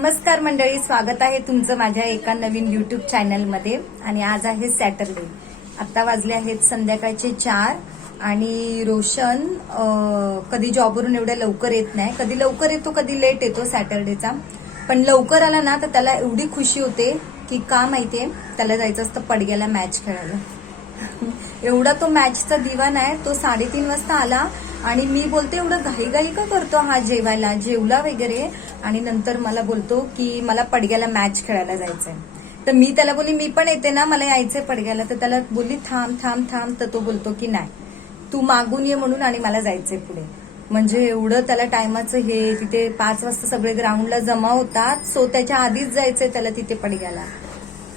नमस्कार मंडळी स्वागत आहे तुमचं माझ्या एका नवीन युट्यूब चॅनलमध्ये आणि आज आहे सॅटरडे आता वाजले आहेत संध्याकाळचे चार आणि रोशन कधी जॉबवरून एवढ्या लवकर येत नाही. कधी लवकर येतो कधी लेट येतो सॅटरडेचा पण लवकर आला ना तर त्याला एवढी खुशी होते की का माहितीये त्याला जायचं असतं पडग्याला मॅच खेळायला. एवढा तो मॅचचा दिवाण आहे तो साडेतीन वाजता आला आणि मी बोलते एवढं घाई घाई का करतो हा जेवायला? जेवला वगैरे. आणि नंतर मला बोलतो की मला पडग्याला मॅच खेळायला जायचंय. तर मी त्याला बोलली मी पण येते ना मला यायचंय पडग्याला. तर त्याला बोलली थांब थांब थांब. तर तो बोलतो की नाही तू मागून ये म्हणून आणि मला जायचंय पुढे. म्हणजे एवढं त्याला टायमाचं हे तिथे पाच वाजता सगळे ग्राउंडला जमा होतात. सो त्याच्या आधीच जायचंय त्याला तिथे पडग्याला.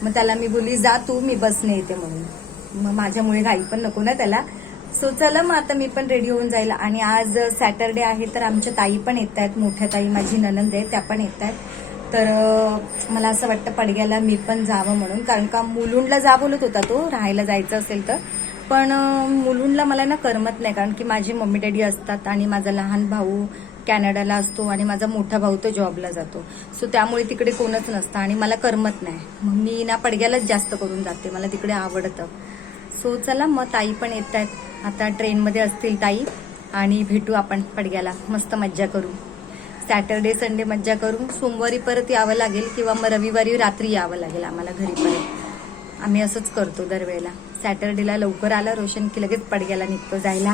मग त्याला मी बोलली जा तू मी बसने येते म्हणून. मग माझ्यामुळे घाई पण नको ना त्याला. सो चला मग आता मी पण रेडी होऊन जाईल. आणि आज सॅटरडे आहे तर आमच्या ताई पण येत आहेत. मोठ्या ताई माझी ननंद आहे त्या पण येत आहेत. तर मला असं वाटतं पडग्याला मी पण जावं म्हणून. कारण का मुलुंडला जा बोलत होता तो राहायला जायचं असेल तर. पण मुलुंडला मला ना करमत नाही. कारण की माझी मम्मी डॅडी असतात आणि माझा लहान भाऊ कॅनडाला असतो आणि माझा मोठा भाऊ तो जॉबला जातो. सो त्यामुळे तिकडे कोणच नसतं आणि मला करमत नाही. मग मी ना पडग्यालाच जास्त करून जाते. मला तिकडे आवडतं. सो चला मग ताई पण येत आहेत. आता ट्रेनमध्ये असतील ताई. आणि भेटू आपण पडग्याला. मस्त मज्जा करू. सॅटर्डे संडे मज्जा करू. सोमवारी परत यावं लागेल किंवा मग रविवारी रात्री यावं लागेल आम्हाला घरी परत. आम्ही असंच करतो दरवेळेला. सॅटर्डेला लवकर आला रोशन की लगेच पडग्याला निघतो जायला.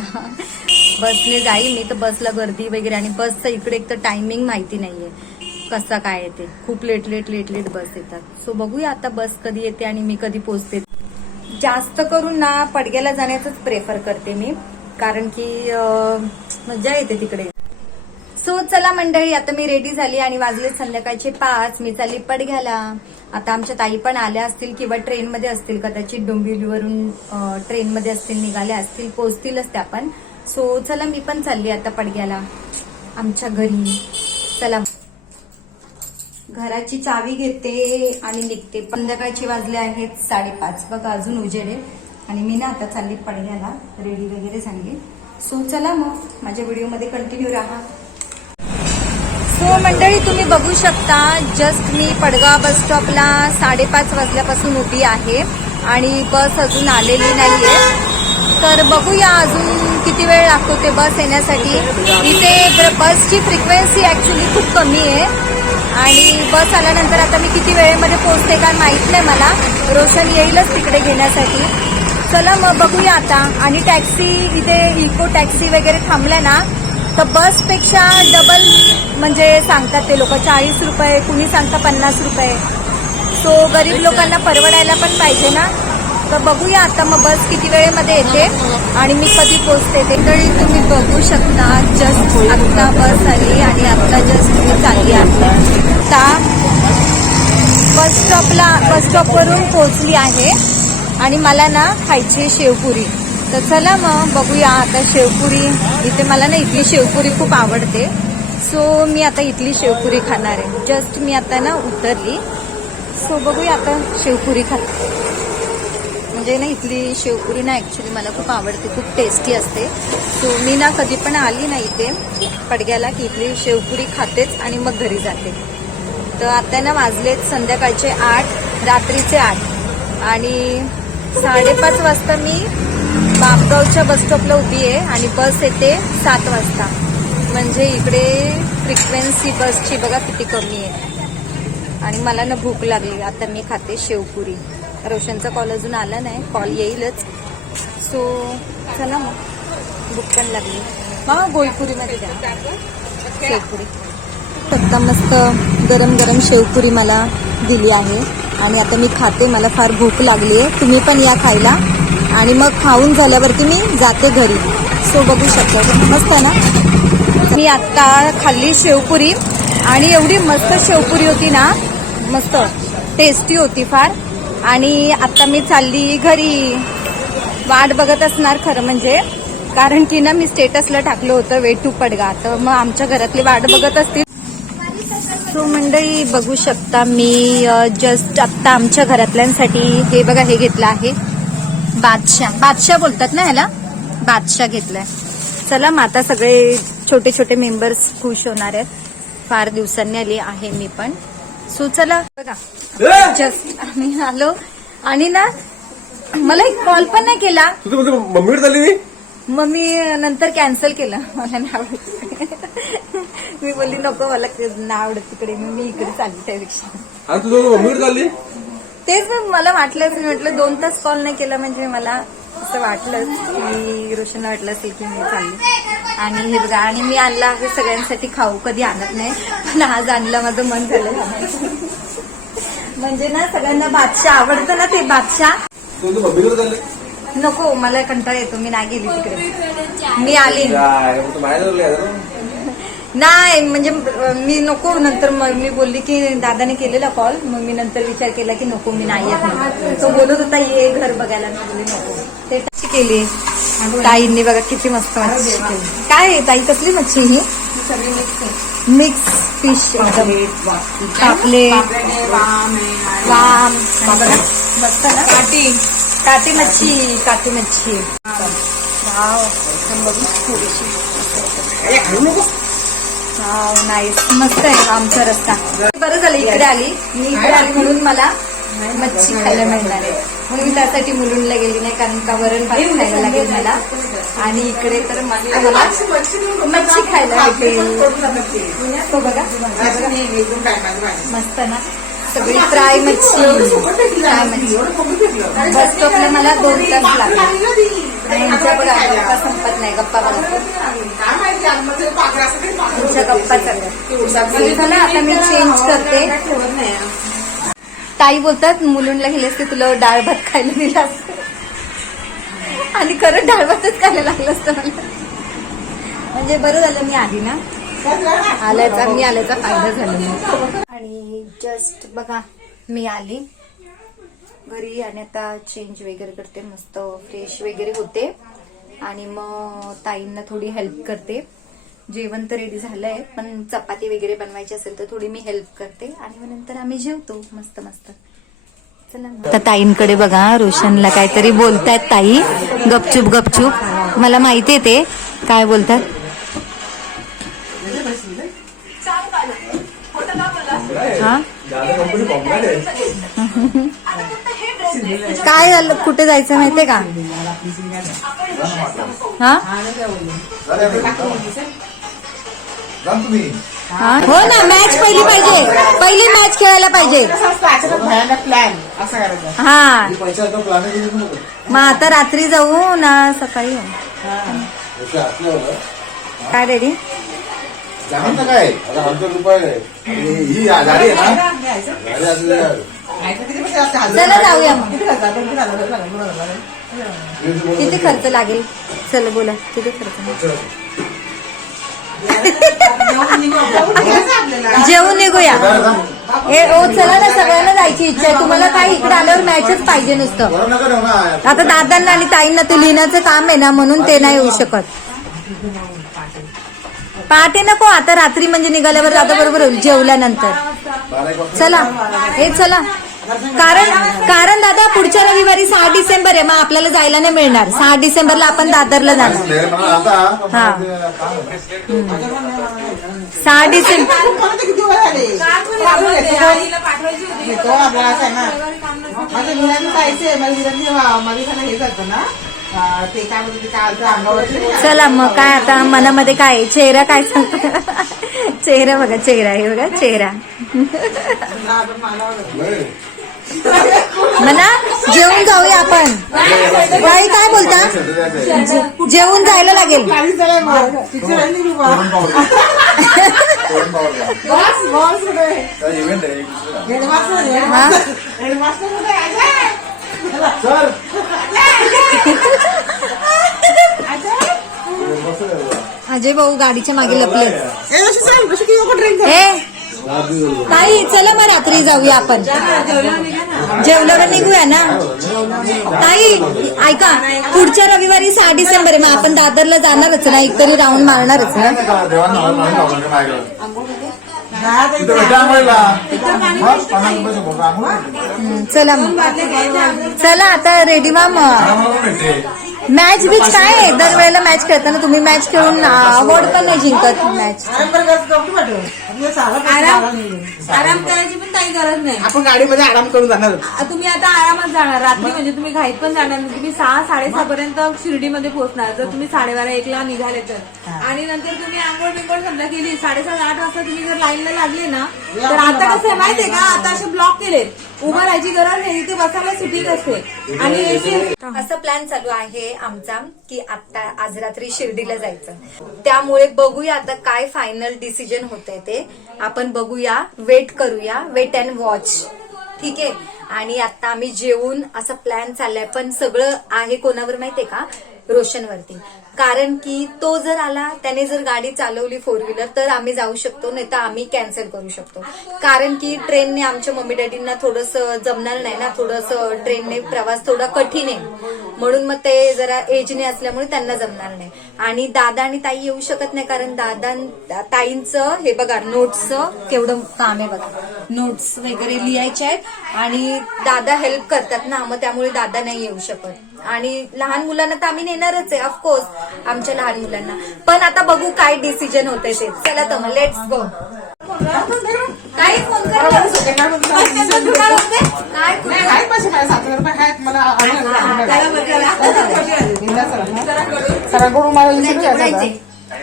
बसने जाईल. मी तर बसला गर्दी वगैरे आणि बसचं इकडे एक तर टायमिंग माहिती नाहीये. कसा काय येते? खूप late late late late bus येतात. सो बघूया आता बस कधी येते आणि मी कधी पोचते जास्त करून ना पडग्याला जाण्याचंच प्रेफर करते मी. कारण की मजा येते तिकडे. सो चला मंडळी आता मी रेडी झाली आणि वाजले संध्याकाळचे पाच. मी चालली पडघ्याला आता आमच्या ताई पण आल्या असतील किंवा ट्रेनमध्ये असतील कदाचित डोंबिवलीवरून ट्रेनमध्ये असतील निघाल्या असतील पोहोचतीलच त्या पण. सो चला मी पण चालली आता पडघ्याला आमच्या घरी. चला. घराची चावी घेते आणि निघते. संध्याकाळचे वाजले आहेत साडेपाच. बघा अजून उजेड आहे. आणि मी ना आता चालली पडण्याला रेडी वगैरे झाली सो चला मग. माझ्या व्हिडिओमध्ये कंटिन्यू राहा. सो मंडळी तुम्ही बघू शकता जस्ट मी पडगाव बस स्टॉपला साडेपाच वाजल्यापासून उभी आहे. आणि बस अजून आलेली नाहीये. तर बघूया अजून किती वेळ लागतो ते बस येण्यासाठी. इथे बसची फ्रिक्वेन्सी ऍक्च्युली खूप कमी आहे. आणि बस आल्यानंतर आता मी किती वेळेमध्ये पोहोचते काय माहीत नाही मला. रोशन येईलच तिकडे घेण्यासाठी. चला मग बघूया आता. आणि टॅक्सी इथे इको टॅक्सी वगैरे थांबल्या ना तर बसपेक्षा डबल म्हणजे सांगतात ते लोक. चाळीस रुपये कुणी सांगता पन्नास रुपये. सो गरीब लोकांना परवडायला पण पाहिजे ना. तर बघूया आता मग बस किती वेळेमध्ये येते आणि मी कधी पोचते ते तरी तुम्ही बघू शकता. जस्ट आत्ता बस आली आणि आत्ता जस्ट मी चालली आहे. आता बस स्टॉपला बस स्टॉपवरून पोहोचली आहे आणि मला ना खायची शेवपुरी. तर चला मग बघूया आता शेवपुरी. इथे मला ना इथली शेवपुरी खूप आवडते. सो मी आता इथली शेवपुरी खाणार आहे. जस्ट मी आता ना उतरली. सो बघूया आता शेवपुरी खा म्हणजे ना इथली शेवपुरी ना ऍक्च्युली मला खूप आवडते खूप टेस्टी असते. सो मी ना कधी पण आली ना इथे पडग्याला की इथली शेवपुरी खातेच आणि मग घरी जाते. तर आता ना वाजलेत संध्याकाळचे आठ रात्रीचे आठ. आणि साडेपाच वाजता मी बापगावच्या बस स्टॉपला उभी आहे आणि बस येते सात वाजता. म्हणजे इकडे फ्रिक्वेन्सी बसची बघा किती कमी आहे. आणि मला ना भूक लागली. आता मी खाते शेवपुरी. रोशनचा कॉल अजून आला नाही. कॉल येईलच. सो चला मग. भूक पण लागली. मग गोळीपुरीमध्ये द्या. शेवपुरी. फक्त मस्त गरम गरम शेवपुरी मला दिली आहे. आणि आता मी खाते. मला फार भूक लागली आहे. तुम्ही पण या खायला. आणि मग खाऊन झाल्यावरती मी जाते घरी. सो बघू शकता. मस्त ना? मी आता खाल्ली शेवपुरी. आणि एवढी मस्त शेवपुरी होती ना मस्त टेस्टी होती फार. आणि आता मी चालली घरी. वाट बघत असणार खरं म्हणजे. कारण की ना मी स्टेटसला टाकलं होतं वे टू पडगा. तर मग आमच्या घरातली वाट बघत असतील. सो मंडळी बघू शकता मी जस्ट आत्ता आमच्या घरातल्यांसाठी हे बघा हे घेतलं आहे. बादशाह. बादशाह बोलतात ना ह्याला? बादशाह घेतलाय. चला मग आता सगळे छोटे छोटे मेंबर्स खुश होणार आहेत. फार दिवसांनी आली आहे मी पण. सो चला. बघा! जस्ट आम्ही आलो. आणि ना मला एक कॉल पण नाही केला. मम्मीकडे चालली नाही मग मी नंतर कॅन्सल केलं. मला नाही आवडत मी बोलली नको मला नाही आवडत तिकडे. मी इकडे चालली त्यापेक्षा. तेच मला वाटलं मी म्हटलं दोन तास कॉल नाही केला म्हणजे मला असं वाटलं की रोशनला वाटलं असेल की मी चालली. आणि हे बघा आणि मी आणलं आहे सगळ्यांसाठी खाऊ कधी आणत नाही. पण आज आणलं माझं मन झालं. म्हणजे ना सगळ्यांना बादशाह आवडतं ना ते बादशाह? नको मला कंटाळा येतो मी नाही गेली तिकडे. मी आली. नाही म्हणजे मी नको नंतर मग मी बोलली की दादाने केलेला कॉल मग मी नंतर विचार केला की नको मी नाही येत. तो बोलत होता ये घर बघायला. मी बोलली नको. ते कशी केली. ताईंनी बघा किती मस्त मच्छी केली. काय आहे ताई कसली मच्छी ही? मिक्स फिश एकदम. कापले वाम मस्त ना? काटी काटी मच्छी काटी मच्छी. वाव एकदम बघू थोडीशी. नाईस मस्त आहे आमचा रस्ता. बरं झालं इकडे आली. मी इकडे आली म्हणून मला मच्छी खायला मिळणार आहे. म्हणून मी त्यासाठी मुलुंडला गेली नाही कारण का वरण भात खायला लागेल मला. आणि इकडे तर मला मच्छी खायला भेटेल. तो बघा. हे बघा. मस्त ना. सगळी फ्राय मच्छी फ्राय मच्छी. बस मला दोन तास लागले. आणि बघा गप्पा संपत नाही गप्पा बघा तुमच्या गप्पा चालल्या आता मी चेंज करते. ताई बोलतात मुलुंडला गेले असते तुला डाळ भात खायला दिला असत. आणि खरं डाळ भातच खायला लागलं असतं मला. म्हणजे बरं झालं मी आली ना. आल्याचा मी आल्याचा फायदा झाला. आणि जस्ट बघा मी आली. घरी आणि आता चेंज वगैरे करते मस्त फ्रेश वगैरे होते. आणि मग ताईंना थोडी हेल्प करते. जेवण तर रेडी झालंय पण चपाती वगैरे बनवायची असेल तर थोडी मी हेल्प करते. आणि मग नंतर आम्ही जेवतो मस्त मस्त. चला आता ताईंकडे बघा रोशनला काहीतरी बोलतायत ताई. गपचूप गपचूप. मला माहिती आहे ते. काय बोलतात? हा? काय झालं? कुठे जायचं माहितीये का? हा? हो? ना मॅच पहिली पाहिजे. पहिली मॅच खेळायला पाहिजे. हा. मग आता रात्री जाऊ ना सकाळी येऊ. काय रेडी काय? रुपये ही गाडी आहे ना. गाडी चला जाऊया मग. किती खर्च लागेल? चल बोला. किती खर्च जेवून निघूया. ए ओ चला ना सगळ्यांना जायची इच्छा आहे. तुम्हाला काय इकडे आल्यावर मॅचच पाहिजे नुसतं. आता दादांना आणि ताईंना ते लिहिण्याचं काम आहे ना म्हणून ते नाही येऊ शकत. पहाटे नको आता रात्री म्हणजे निघाल्यावर आता बरोबर होईल जेवल्यानंतर. चला. हे चला. कारण कारण दादा पुढच्या रविवारी सहा डिसेंबर आहे मग आपल्याला जायला नाही मिळणार सहा डिसेंबरला आपण दादरला जाणार हा. सहा डिसेंबर हे. चला मग काय आता मनामध्ये काय? चेहरा काय सांगतो चेहरा बघा चेहरा हे बघा चेहरा म्हणा जेवून जाऊया आपण. बाई काय बोलता? जेवून जायला लागेल. अजय भाऊ गाडीच्या मागे लपले ताई चला मग रात्री जाऊया आपण. जेवल्यावर निघूया ना? ताई ऐका पुढच्या रविवारी सहा डिसेंबर आहे मग आपण दादरला जाणारच ना? एकतरी राऊंड मारणारच ना? हम्म, चला मग. चला आता रेडी व्हा मग. मॅच बीच काय आहे? दरवेळेला मॅच खेळताना तुम्ही मॅच खेळून अवॉर्ड पण नाही जिंकत. मॅच आराम करायचं आराम. आराम पण काही गरज नाही. आपण गाडीमध्ये आराम करून जाणार. आहोत. आ- तुम्ही आता आरामात जाणार. रात्री म्हणजे तुम्ही घाईत पण जाणार नाही. तुम्ही सहा साडेसहा पर्यंत शिर्डीमध्ये पोहोचणार. जर तुम्ही साडेबारा एकला निघाले तर. आणि नंतर तुम्ही आंघोळ बिंघोळ समजा केली साडेसात आठ वाजता तुम्ही जर लाईनला लागले ना तर आता कसं आहे माहितीये का? आता असे ब्लॉक केलेत. उभा राहायची गरज नाही. तिथे बसायला सिटिंग असते. आणि एसी असं प्लॅन चालू आहे आमचा की आता आज रात्री शिर्डीला जायचं. त्यामुळे बघूया आता काय फायनल डिसिजन होतंय ते. आपण बघूया वेट करूया वेट अँड वॉच ठीक आहे? आणि आता आम्ही जेवून असं प्लॅन चाललाय. पण सगळं आहे कोणावर माहितीये का? रोशनवरती. कारण की तो जर आला त्याने जर गाडी चालवली फोर व्हीलर तर आम्ही जाऊ शकतो नाही तर आम्ही कॅन्सल करू शकतो. कारण की ट्रेनने आमच्या मम्मी डॅडींना थोडस जमणार नाही ना थोडस ट्रेनने प्रवास थोडा कठीण आहे. म्हणून मग ते जरा एजने असल्यामुळे त्यांना जमणार नाही. आणि दादा आणि ताई येऊ शकत नाही कारण दादा ताईंचं हे बघा नोट्सचं केवढं काम आहे बघा. नोट्स वगैरे लिहायचे आहेत आणि दादा हेल्प करतात ना मग त्यामुळे दादा नाही येऊ शकत. आणि लहान मुलांना तर आम्ही नेणारच आहे ऑफकोर्स आमच्या लहान मुलांना. पण आता बघू काय डिसिजन होतंय ते. चला तर मग लेट्स गो काय फोन काय मला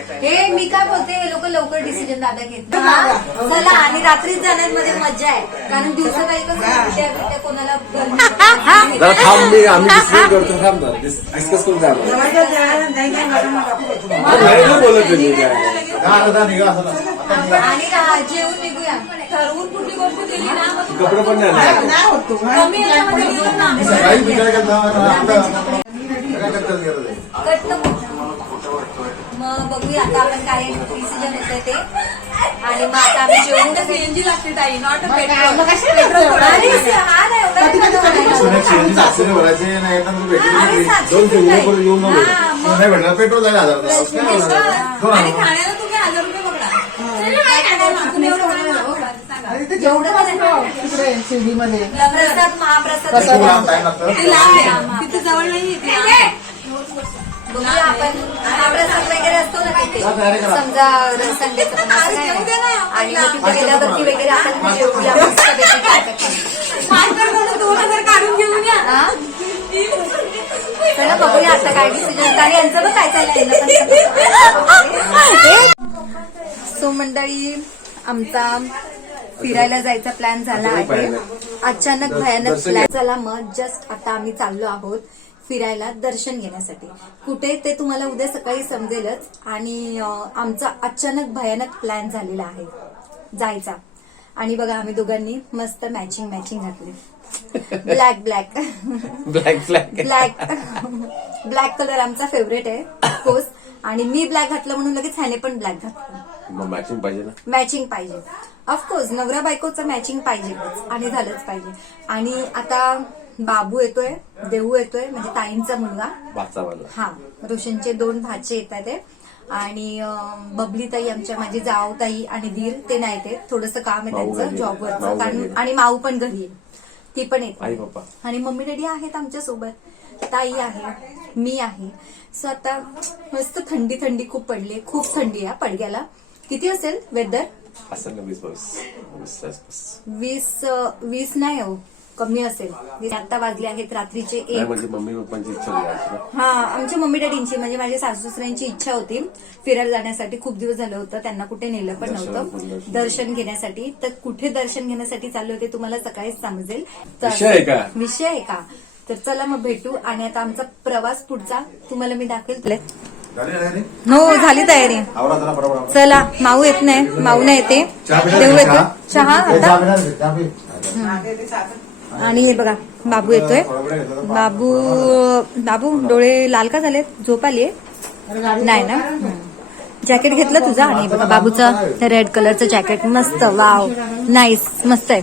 हे मी काय बोलते हे लोक लवकर डिसिजन दादा घेत चला आणि रात्रीच जाण्यामध्ये मजा आहे. कारण दिवसा काही कसं कोणाला थांब मी आम्ही डिस्कस करतो थांब डिस्कस करून नाही बोलत. आणि जेवून निघूया. ठरवून कुठली गोष्ट केली ना कपडे पण नाही? कमी मग बघूया आता आपण काय डिसिजन होतंय ते आणि मग आता आम्ही जेवून सीएनजी लागते ताई नॉट पेट्रोल? हा. हा, हजार आणि. खाण्याला तुम्ही हजार रुपये पकडा जेवढं तिकडे शिर्डीमध्ये प्रसाद महाप्रसाद तिथे जवळ नाही येते बघूया आपण. महाप्रसाद वगैरे असतो ना तिथे समजा संडेचं पण असं काय नाही. आणि मग तिथे गेल्यावरती वगैरे आपण जेवूया मस्तपैकी काय काय खाऊ. दोन हजार काढून घेऊन या. हा? चला बघूया आता काय डिसिजन आणि यांचं पण काय चाललंय? सो मंडळी आमचा फिरायला जायचा प्लॅन झाला आहे. अचानक भयानक प्लॅन झाला. मग जस्ट आता आम्ही चाललो आहोत. फिरायला दर्शन घेण्यासाठी. कुठे ते तुम्हाला उद्या सकाळी समजेलच आणि आमचा अचानक भयानक प्लॅन झालेला आहे. जायचा. आणि बघा आम्ही दोघांनी मस्त मॅचिंग मॅचिंग घातली. Black black black black black black colour आमचा फेवरेट आहे ऑफकोर्स आणि मी ब्लॅक घातलं म्हणून लगेच ह्याने पण ब्लॅक घातलं. मॅचिंग पाहिजे ना? मॅचिंग पाहिजे. ऑफकोर्स नवरा बायकोचं मॅचिंग पाहिजेच आणि झालंच पाहिजे. आणि आता बाबू येतोय देऊ येतोय म्हणजे ताईंचा मुलगा. हा रोशनचे दोन भाचे येतात आणि बबली ताई आमच्या माझी जाव ताई आणि धीर ते नाही येते. थोडंसं काम आहे त्यांचं. जॉबवरचं कारण. आणि माऊ पण घरी आहे ती पण येते. आणि मम्मी डॅडी आहेत आमच्यासोबत ताई आहे मी आहे. सो आता मस्त थंडी थंडी खूप पडली खूप थंडी आहे पडग्याला. किती असेल वेदर असेल वीस वीस वीस नाही हो. कमी असेल. आता वाजले आहेत रात्रीचे एक. म्हणजे मम्मी पप्पांची इच्छा हा आमच्या मम्मी डॅडींची म्हणजे माझ्या सासू सासऱ्यांची इच्छा होती. फिरायला जाण्यासाठी खूप दिवस झालं होतं त्यांना कुठे नेलं पण नव्हतं. दर्शन. घेण्यासाठी. तर कुठे दर्शन घेण्यासाठी चालले होते तुम्हाला सकाळीच समजेल तर- विषय आहे का? विषय आहे का? तर चला मग भेटू आणि आता आमचा प्रवास पुढचा तुम्हाला मी दाखवेल. झाली ना तयारी? हो झाली तयारी. आवरा चला माऊ येत नाही. माऊ नाही येते देऊ? येतो. चहा आणि हे बघा बाबू येतोय. बाबू बाबू डोळे लाल का झालेत? झोप आलीये? नाही ना? जॅकेट घेतलं तुझं? आणि बघा बाबूचं रेड कलरचं जॅकेट. मस्त वाव. नाईस मस्त आहे.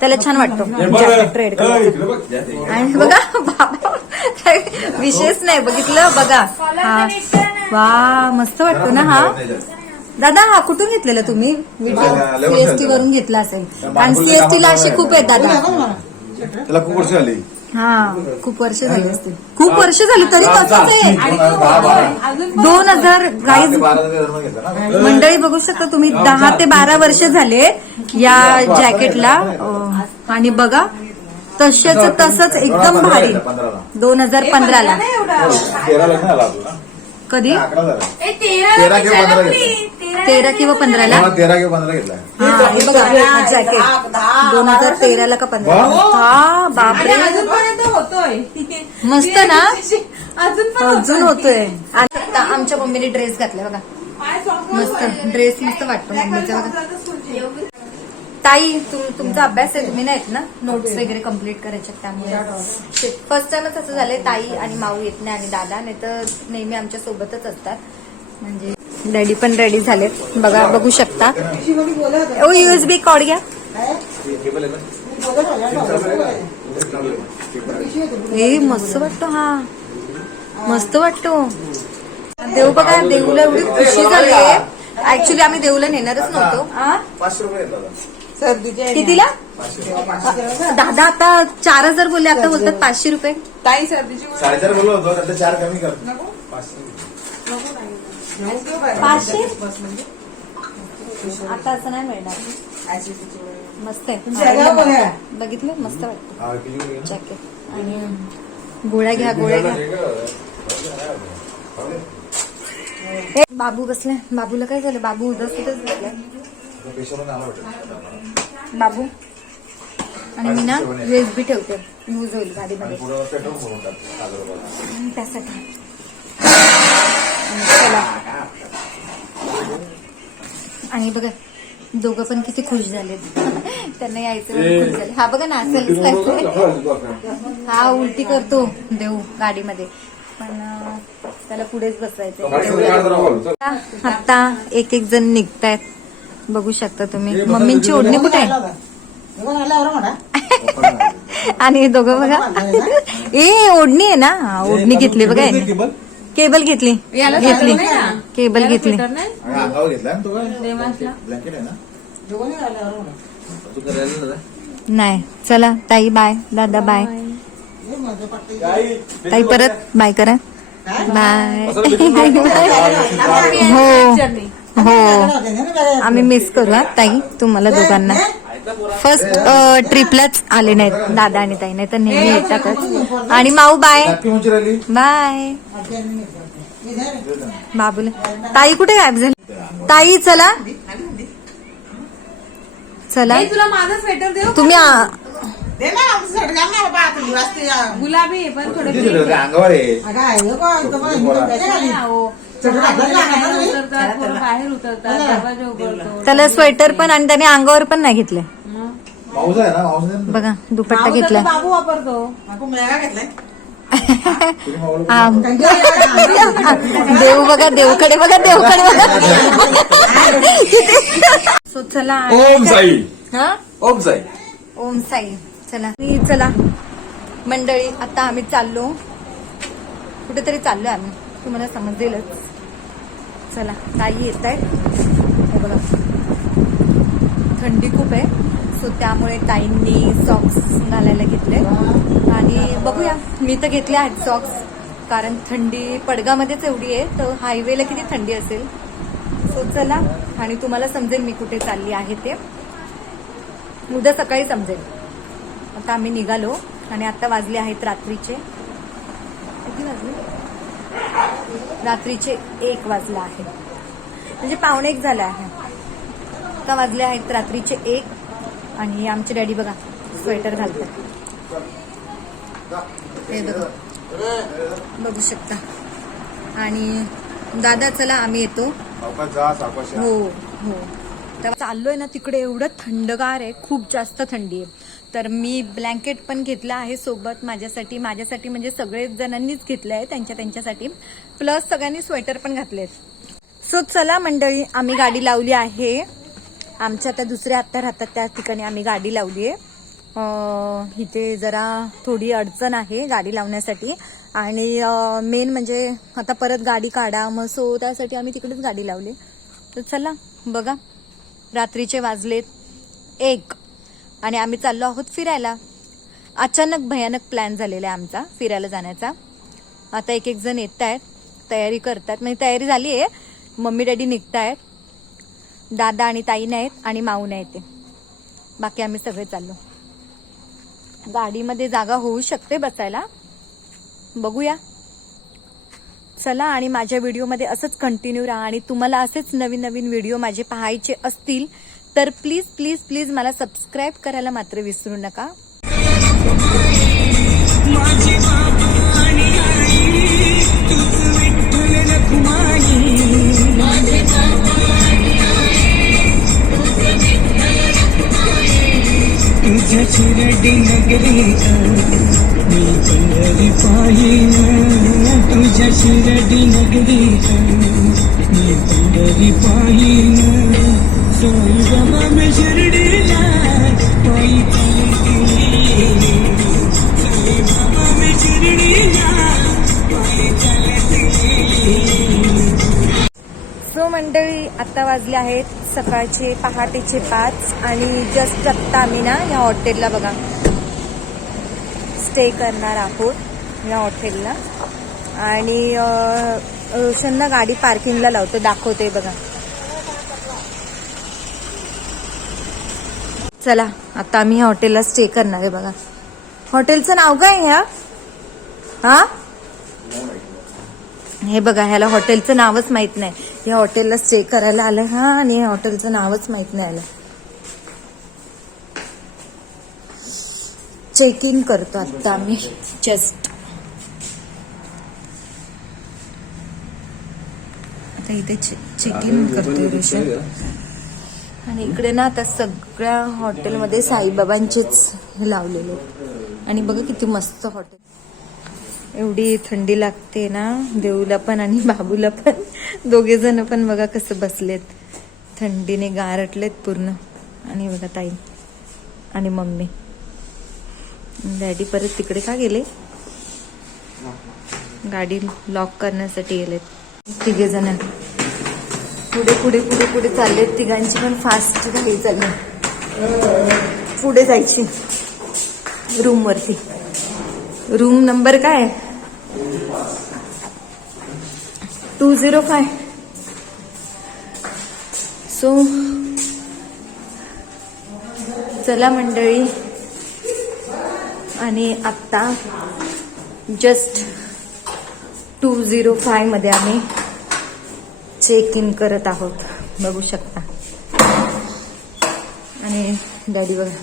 त्याला छान वाटतो. जॅकेट रेड कलरचं आणि बघा बाबा विशेष नाही. बघितलं? बघा. हा. वा मस्त वाटतो ना हा? दादा हा कुठून घेतलेला तुम्ही? व्हिडिओ सीएसटी वरून घेतला असेल. कारण सीएसटी ला अशी खूप आहेत दादा. त्याला खूप वर्ष झाली. हा खूप वर्ष झाली असतील. खूप वर्ष झाली तरी तसंच आहे. दोन हजार गाईज मंडळी बघू शकता तुम्ही दहा ते बारा वर्ष झाले या जॅकेटला. अं, आणि बघा तशाच तसंच एकदम भारी. दोन हजार पंधराला. नाही एवढा. तेरा लग्न झाला आपला कधी? झाला. तेरा तेरा किंवा विचारा पंधरा प्लीज. घेतला. तेरा किंवा पंधराला? तेरा किंवा पंधरा घेतला हा हे बघा हा जॅकेट दोन हजार तेराला का पंधरा? हा बापरे. अजूनपर्यंत होतोय. मस्त ना? अजून पण अजून होतोय. आता आमच्या मम्मीने ड्रेस घातलाय बघा. मस्त. ड्रेस मस्त वाटतो मम्मीचा बघा. ताई तुम तुमचा अभ्यास आहे तुम्ही नाहीत ना? नोट्स वगैरे कंप्लीट करायचे त्यामुळे. फर्स्ट टाइमच असं झालंय ताई आणि माऊ येत नाही आणि दादा नाही तर नेहमी आमच्या सोबतच असतात. म्हणजे डॅडी पण रेडी झाले. बघा बघू शकता. ओ युएसबी कॉड घ्या. ए मस्त वाटतो हा. मस्त वाटतो. देव बघा देऊला एवढी खुशी झाली ऍक्च्युली आम्ही देऊला नेणारच नव्हतो. कितीला? दादा आता चार हजार बोलले आता बोलतात पाचशे रुपये. ताई सर्दीची चार कमी कर. पाचशे? म्हणजे? आता असं नाही मिळणार. मस्त आहे. बघितलं? मस्त वाटतं. हा जॅकेट आणि गोळ्या घ्या गोळ्या घ्या. बाबू बसले. बाबूला काय झालं? बाबू उदास तिथंच बसलाय पेशवरून आला वाटतं. बाबू? आणि मी ना युएसबी ठेवते. यूज होईल गाडीमध्ये. त्यासाठी. चला. आणि बघा दोघं पण किती खुश झाले त्यांना यायचं म्हणून खुश झाले. हा बघा ना असं करतोय हा उलटी करतो देऊ गाडीमध्ये. पण त्याला पुढेच बसवायचं आता एक एक जण निघतायत. बघू शकता तुम्ही. मम्मींची ओढणी कुठे? आहे. आणि हे दोघं बघा. ए ओढणी आहे ना. ओढणी घेतली बघा. केबल घेतली. याला घेतली. ना? केबल याला घेतली. नाही? आणि अंगावर घेतला ना तो काय देवासला. ब्लँकेट आहे ना? दोघंही आले बरं म्हणा. तू करायला ना नाही. चला ताई बाय. दादा बाय. ताई परत बाय करा? बाय. आम्ही हो. हो. आम्ही मिस करू हा ताई. तुम्हाला दोघांना. फर्स्ट ट्रिपलाच आले नाहीत दादा आणि ताई नाही तर नेहमी येतातच. आणि माऊ बाय बाय. बाबूला ताई कुठे गायब झाली? ताई चला. चला. तुला माझं स्वेटर देऊ? तुम्ही आ-. गुलाबी आहे पण थोडे अंगावर आहे. हे. उतरतात पोरं बाहेर उतरतात दरवाजा उघडतो त्याला स्वेटर पण आणि त्याने अंगावर पण नाही घेतले. आहे ना बघा दुपट्टा घेतला. बाबू वापरतो. देव बघा देवकडे बघा देवकडे बघा. सो चला ओम साई. हा? ओम साई. ओम साई. चला. मी चला. मंडळी आता आम्ही चाललो. कुठेतरी चाललोय आम्ही. तुम्हाला समजेलच चला ताई येत आहे बघा. थंडी खूप आहे. सो त्यामुळे ताईंनी सॉक्स घालायला घेतले आणि बघूया मी तर घेतले आहेत सॉक्स कारण थंडी पडगामध्येच एवढी आहे तर हायवेला किती थंडी असेल. सो चला आणि तुम्हाला समजेल मी कुठे चालली आहे ते. उद्या सकाळी समजेल. आता आम्ही निघालो आणि आता वाजले आहेत रात्रीचे. किती वाजले? रात्रीचे एक वाजला आहे. म्हणजे पावणे एक झाला आहे. आता वाजले आहेत रात्रीचे एक आणि आमचे डॅडी बघा स्वेटर घालतात. हे बघा. बघू शकता. आणि दादा चला आम्ही येतो. हो हो. तेव्हा चाललोय ना तिकडे एवढं थंडगार आहे. खूप जास्त थंडी आहे. तर मी ब्लँकेट पण घेतलं आहे सोबत माझ्यासाठी. माझ्यासाठी म्हणजे सगळेच जणांनीच घेतलं आहे त्यांच्या त्यांच्यासाठी. प्लस सगळ्यांनी स्वेटर पण घातले सो चला मंडळी आम्ही गाडी लावली आहे. आमच्या त्या दुसऱ्या आत्ता राहतात त्या ठिकाणी आम्ही गाडी लावली आहे. इथे जरा थोडी अडचण आहे गाडी लावण्यासाठी. आणि मेन म्हणजे आता परत गाडी काढा मग सो त्यासाठी आम्ही तिकडेच गाडी लावली. तर चला बघा. रात्रीचे वाजलेत एक. आणि आम्ही चाललो आहोत फिरायला. अचानक भयानक प्लॅन झालेला आहे आमचा फिरायला जाण्याचा. आता एक एक जण येत आहेत तयारी करतात. म्हणजे तयारी झाली आहे. मम्मी डॅडी निघतायत. दादा आणि ताई नाहीत आणि माऊ नाही ते बाकी आम्ही सगळे चाललो. गाडीमध्ये जागा होऊ शकते बसायला. बघूया. चला आणि माझ्या व्हिडिओमध्ये असंच कंटिन्यू राहा आणि तुम्हाला असेच नवीन नवीन व्हिडिओ माझे पाहायचे असतील तर प्लीज प्लीज प्लीज मला सबस्क्राईब करायला मात्र विसरू नका. तुझ्या शिरडी नगरीचा मी पंढरी पाहिन. तुझ्या शिरडी नगरीचा मी पंढरी पाहिन. सो मंडळी आता वाजले आहेत सकाळचे पहाटेचे पाच आणि जस्ट आत्ता आम्ही ना या हॉटेलला बघा. स्टे करणार आहोत या हॉटेलला आणि रोशनला गाडी पार्किंगला लावतो दाखवते बघा. चला आता आम्ही ह्या हॉटेलला स्टे करणार आहे बघा. हॉटेलचं नाव काय ह्या हा? हे? बघा ह्याला हॉटेलचं नावच माहीत नाही. या हॉटेलला स्टे करायला आलं हा आणि या हॉटेलचं नावच माहीत नाही आलं. चेक इन करतो आता आम्ही जस्ट आता इथे चेक इन करतोय ऋषभ. आणि इकडे ना आता सगळ्या हॉटेलमध्ये साईबाबांचेच हे लावलेले आणि बघा किती मस्त हॉटेल. एवढी थंडी लागते ना देऊला पण आणि बाबूला पण. दोघे जण पण बघा कसं बसलेत. थंडीने गारटलेत पूर्ण. आणि बघा ताई आणि मम्मी. डॅडी परत तिकडे का गेले? गाडी लॉक करण्यासाठी गेलेत. तिघे जण. पुढे पुढे पुढे पुढे चालले. तिघांची पण फास्ट गाडी चालली पुढे जायची. रूम वरती. रूम नंबर काय? टू झिरो फाय सो चला मंडळी. आणि आत्ता जस्ट टू झिरो फायमध्ये आम्ही चेक इन करत आहोत. बघू शकता. आणि गाडी बघा.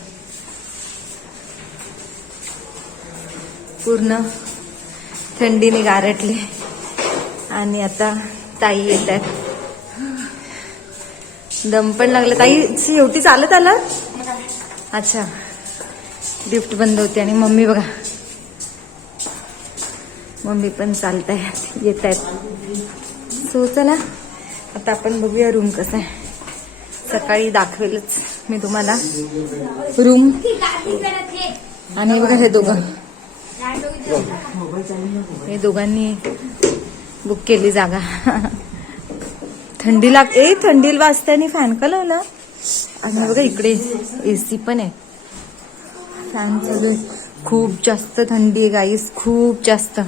पूर्ण थंडीने गारटले. आणि आता ताई येत आहेत दम पण लागलं. ताई शेवटी चालत आलं अच्छा. लिफ्ट बंद होती आणि मम्मी बघा. मम्मी पण चालत आहेत येत आहेत सो चला. आता आपण बघूया रूम कसा आहे. सकाळी दाखवेलच मी तुम्हाला. रूम आणि बघा हे दोघं. हे दोघांनी बुक केली जागा. थंडी लाग ए थंडी वाजताना फॅन का लावला आणि बघा इकडे एसी पण आहे. फॅन चालू आहे. खूप जास्त थंडी आहे गाईस खूप जास्त.